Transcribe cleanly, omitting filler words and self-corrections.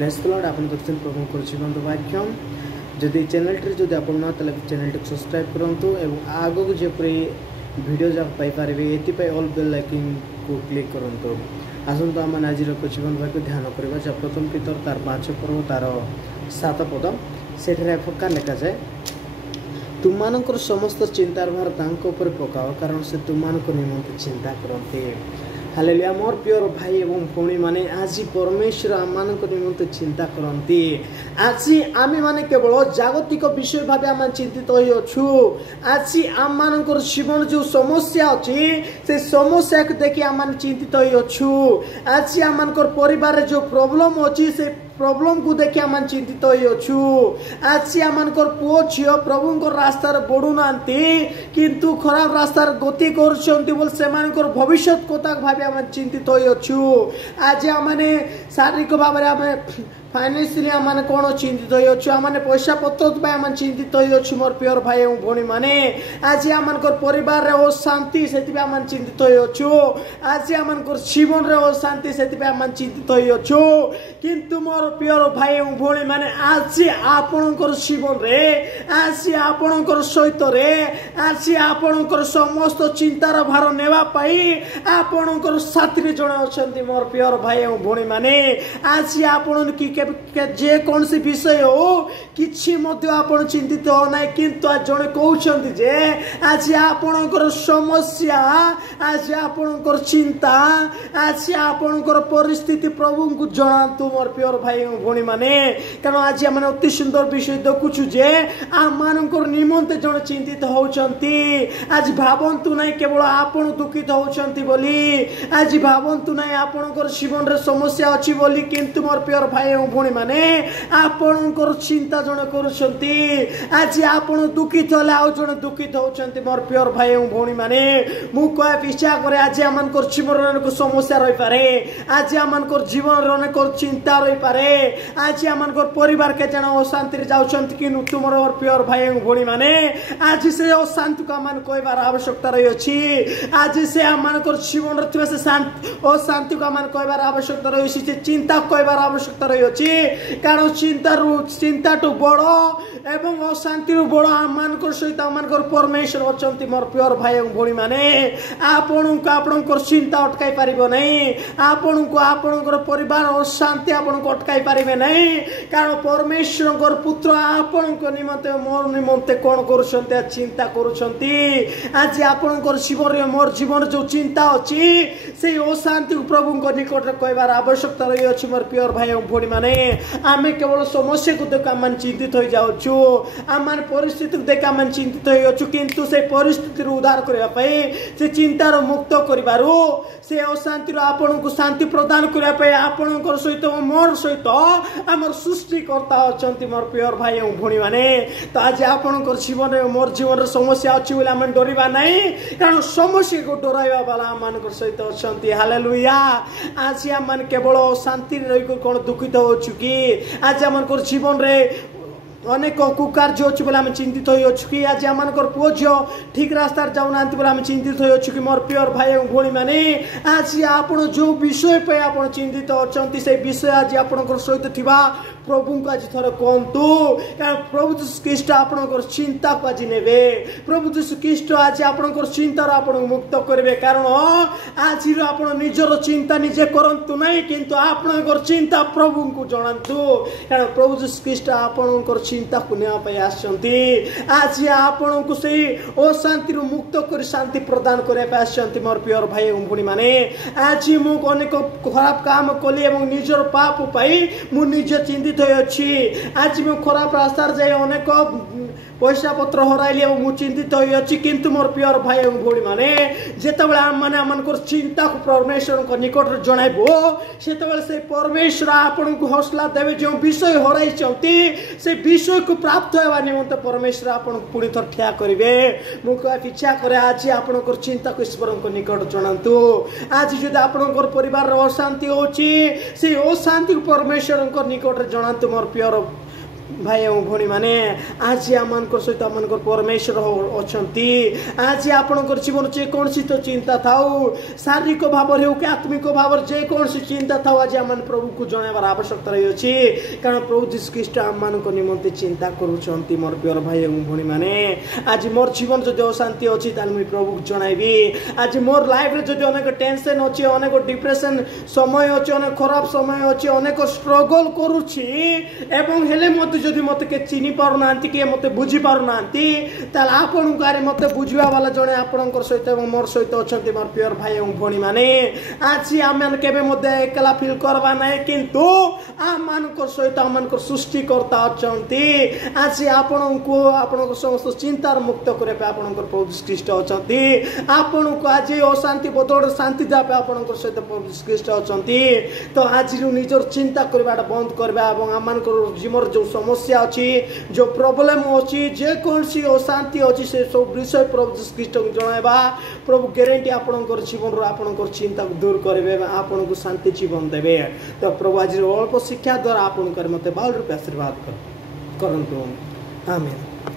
नेस्लॉर्ड आपण देखते प्रभु को जीवन वाक्यम जदि चैनल टी आप चैनल टी सब्सक्राइब करूँ और आग को जपरी वीडियो जाक पाइपर ये ऑल बेल लाइकिंग को क्लिक करूँ। आसतु आम आज जीवन वाक्य ध्यान करवा जब प्रथम पितर तार 5 पर्व तार 7 पद से फका लिखा जाए तुम मानकर समस्त चिंतार भार तांको ऊपर पकाओ कारण से तुम निमंते चिंता करते। हालेलुया। मोर प्योर भाई एवं भौणी माने आज परमेश्वर आम निमंते चिंता करती। आज आम माने केवल जागतिक विषय भाव आम चिंतित होछु। आज आम मानकर जीवन जो समस्या अच्छी से समस्या को देखि आम चिंतित होछु। आज आम मानकर परिवार जो प्रॉब्लम अच्छी से प्रॉब्लम को देखि आम चिंतित होछु। आज आम पुओ झील प्रभु को रास्ता बढ़ुना किंतु खराब रास्तार गति कर भविष्य कथा भाव आम चिंतित होछु। आज आम शारीरिक भाव में फाइनेंशियली आम कौन चिंतित होछु। आम पैसा पत्र आम चिंतित होछु। मोर प्योर भाई एवं भौणी माने आज आम परिवार अशांति से आम चिंतित होछु। आज आम जीवन में अशांति से आम चिंतित होछु। किंतु मोर प्योर भाई एवं भौणी माने आज आपणकर जीवन रे आज आपणकर सहित रे आज आपणकर समस्त चिंतार भार नेवा पाई आपणकर साथी जड़े अच्छा। मोर प्योर भाई एवं भौणी माने आज आपण की जे कौन सी विषय हो किछि मध्य आपण चिंतित हो ना किंतु आज जड़े कहते जे आज आपणकर समस्या आज आपणकर चिंता आज आपणकर परिस्थिति प्रभु को जनातु। मोर प्योर भाई एवं भौणी माने कारण आज आम अति सुंदर विषय देखुछु जे आम मानकर निमंते जड़े चिंतित होचंती। आज भावंतु नहीं केवल आपण दुखित होचंती बोली आज भावंतु नहीं आपणकर जीवन रे समस्या अछि बोली किंतु मोर प्योर भाई एवं भौणी माने आपणकर चिंता जड़े करुछंती। आज आपण दुखित होले आउ जड़े दुखित होचंती। मोर प्योर भाई एवं भौणी माने मु कह इच्छा करे आज आमनकर जीवन अनेक समस्या रही पारे आज आमनकर जीवन अनेक चिंता रही पारे आज आमनकर परिवार के जन अशांति रे जाउछंती कि तुमर और प्योर भाई एवं भौणी माने आज से अशांति को आमन कहबार आवश्यकता रही अछि। आज से आमनकर जीवन रे थिबा से शांति अशांति को आमन कहबार आवश्यकता रही अछि। चिंता कहबार आवश्यकता रही अछि कारण चिंता टू बड़ एवं अशांति बड़ आमनकर सहित आमनकर परमेश्वर अछंती। मोर प्योर भाई एवं भौणी माने आपणकर चिंता अटकाई पारिबो नहीं आपणकर परिवार अशांति आपणको अटकाई पारिबे नहीं कारण परमेश्वर पुत्र आपणको निमंते मोर निमंते कौन करुछंती चिंता करुछंती। आज आपणकर जीवन मोर जीवन जो चिंता अछि से अशांति प्रभु को निकट कहबार आवश्यकता रही अछि। मोर प्योर भाई एवं भौणी माने आमे केवल समस्या को देख आम चिंतित हो जाउछु आम परिस्थिति को देख आम चिंतित होछु किंतु से परिस्थिति उद्धार करबा पई से चिंतार मुक्त करिबारु से अशांति आपन को शांति प्रदान करबा पई आपनकर सहित मोर सहित आमर सृष्टिकर्ता अछंती। मोर प्योर भाई एवं भौणी माने तो आज आपनकर जीवन में मोर जीवन रे समस्या अछि बोले आम डरिबा नहीं कारण समस्या को डराइबा वाला आमनकर सहित अछंती। हालेलुया। आज आम केवल शांति रही कौन दुखित होछु कि आज आमनकर जीवन रे अनेक कुकार्य अच्छी बोले आम चिंतित होछु कि आज आमनकर पुओ झील ठीक रास्तार जाऊना बोले आम चिंतित होछु कि मोर प्योर भाई एवं भौणी माने आज आपण जो विषय पे आपण चिंतित अछंती से विषय आज आपणकर सहित थिबा प्रभु को आज थोड़े कहतु कारण प्रभु जीशु ख्रीष्ट आपणकर चिंता को आज नेबे प्रभु जीशु ख्रीष्ट आज आपणकर चिंतार आपण मुक्त करबे कारण आज आपण निजर चिंता निजे करंतु नहीं किंतु आपणकर चिंता प्रभु को जणांतु कारण प्रभु जीशु ख्रीष्ट आपणकर चिंता को नेवा पई आछंती। आज आपण को सही अशांति रु मुक्त कर शांति प्रदान करे पई आछंती। मोर प्योर भाई एवं भौणी माने आज मु अनेक खराब काम कली एवं निजर पाप पाई मु निज चिंतित होछि। आज मु खराब रास्ता जाए अनेक पैसा पत्र हराइली एवं मु चिंतित होछि किंतु मोर प्योर भाई एवं भौणी माने जेतेबेले आम माने आमनकर चिंता को परमेश्वर को निकट जणाइबो सेतेबेले से परमेश्वर आपन को हौसला देबे जो विषय हराइछंती से विषय को प्राप्त होवा निमंते परमेश्वर आपन पुणी थर ठिया करिवे। मु कह इच्छा करे आज आपनकर चिंता को ईश्वर को निकट जणांतु। आज जदि आपनकर परिवार रे अशांति होछि से अशांति को परमेश्वर को निकट जणांतु। मोर प्योर भाई एवं भणी माने आज आम सहित आम परमेश्वर अच्छी आज आपणकर जीवन जेकोसी तो चिंता थाउ शारीरिक भाव हो कि आत्मिक भाव जेकोसी चिंता थाउ आज आम प्रभु को जनवार आवश्यकता रही अच्छी कारण प्रभु जीशु ख्रीष्ट आम मान निमंते चिंता करुँच मोर प्रिय भाई एवं भणी माने आज मोर जीवन जदि अशांति अच्छी मुझे प्रभु को जनइबी आज मोर लाइफ जदि अनेक टेंशन अच्छी अनेक डिप्रेशन समय अच्छे अनेक खराब समय अच्छे अनेक स्ट्रगल करुच्ची एवं हेले मत जदि मत के चिनी पार ना किए मत बुझी पार ना आपण गारे मत बुझा वाला जड़े आपण सहित मोर सहित अच्छा मोर प्योर भाई एवं भणी माने आज आम के एकला फिल करवा ना किंतु आम सहित आम सृष्टिकर्ता अच्छा आज आपण को आपण समस्त चिंतार मुक्त करने आपण प्रभु ख्रीष्ट अच्छा आपण को आज अशांति बदल शांति देवा आपण सहित प्रभु ख्रीष्ट अच्छा तो आज निजर चिंता करवा बंद करवा आम जीवन जो समस्या अच्छी जो प्रोब्लेम अच्छी जेकोसी अशांति अच्छी से सब विषय प्रभु ख्रीष्ट को जनवा प्रभु ग्यारंटी आपणकर जीवन आपणकर चिंता को दूर करेंगे आपन को शांति जीवन देवे तो प्रभु आज अल्प शिक्षा द्वारा आपणकर मत बाल रूप आशीर्वाद करंतु आमेन।